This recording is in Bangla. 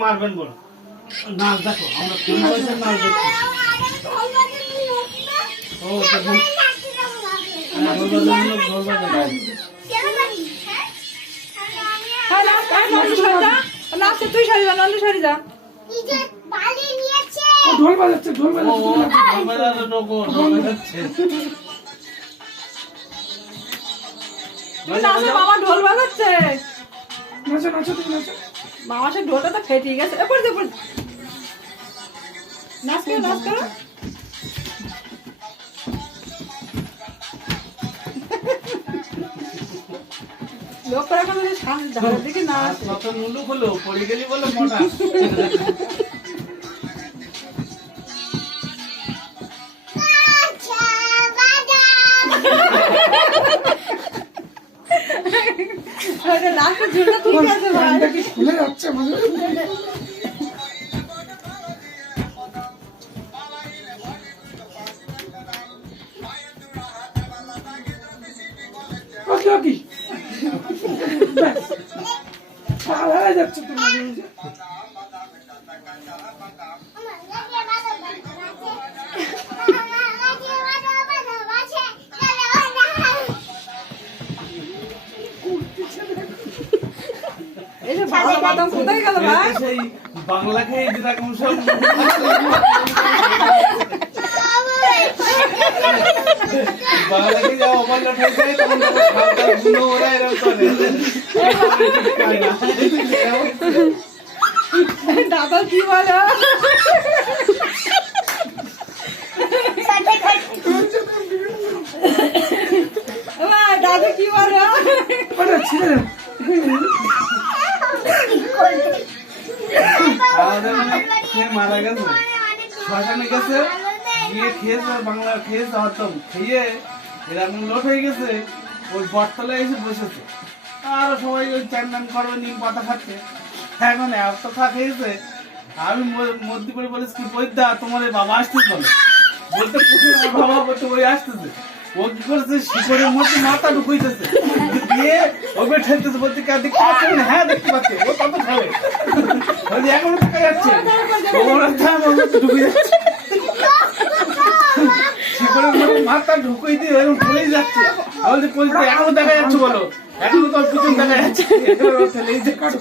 মারবেন বল নাচ দেখো আমরা কোন বয়সে নাচ দেখছি ও তুই সরি যা নন্দু সরি যা ঢোল বাজাচ্ছে ঢোল বাজাচ্ছে মামা ঢোল বাজাচ্ছে নাচো নাচো তুমি নাচো মামা সে ঢোলটা তো ফেটে গেছে নাচ করো নাচ করো লোক করে এখন শান্তি ধারের দিকে না আসে কত মুলুক হলো পড়ে গেলি বলে মোটা লাস্টে ঝুলটা ঠিক আছে ভাই এটা কি খুলে যাচ্ছে মানে ওকে ওকে পালা যাচ্ছে তোমার এই যে বাবা বাদাম কোথায় গেল ভাই সেই বাংলা খেয়ে যেটা কোন সব বাংলা খেয়ে যাও বাংলা খেয়ে যায় তখন খাওয়া গুলো ওরা এরকম করে দাদা কি বলো দাদা কি বলো মারা গেছে শ্মশানে গেছে গিয়ে খেয়েছে বাংলা খেয়েছে হতম খেয়ে এরকম লোট হয়ে গেছে ওই বটতলায় এসে বসেছে আরো সবাই ওই চান করবে নিম পাতা খাচ্ছে এখন এত খা খেয়েছে আমি মধ্যে করে বলেছি কি বৈদ্যা তোমার বাবা আসতেছে বলতে পুকুর বাবা বলতে ওই আসতেছে ও কি করছে শিকড়ের মধ্যে মাথা ঢুকাইতেছে দিয়ে ওকে ঠেলতেছে বলতে কে দেখতে পাচ্ছেন না হ্যাঁ দেখতে পাচ্ছে ও কত খাবে বলছে এখনো দেখা যাচ্ছে ঢুকে যাচ্ছে শিকড়ের মধ্যে মাথা ঢুকাই দিয়ে এরকম ঠেলেই যাচ্ছে বলছে এখনো দেখা যাচ্ছে বলো এখনো তোর পিছন দেখা যাচ্ছে ঠেলেই যাচ্ছে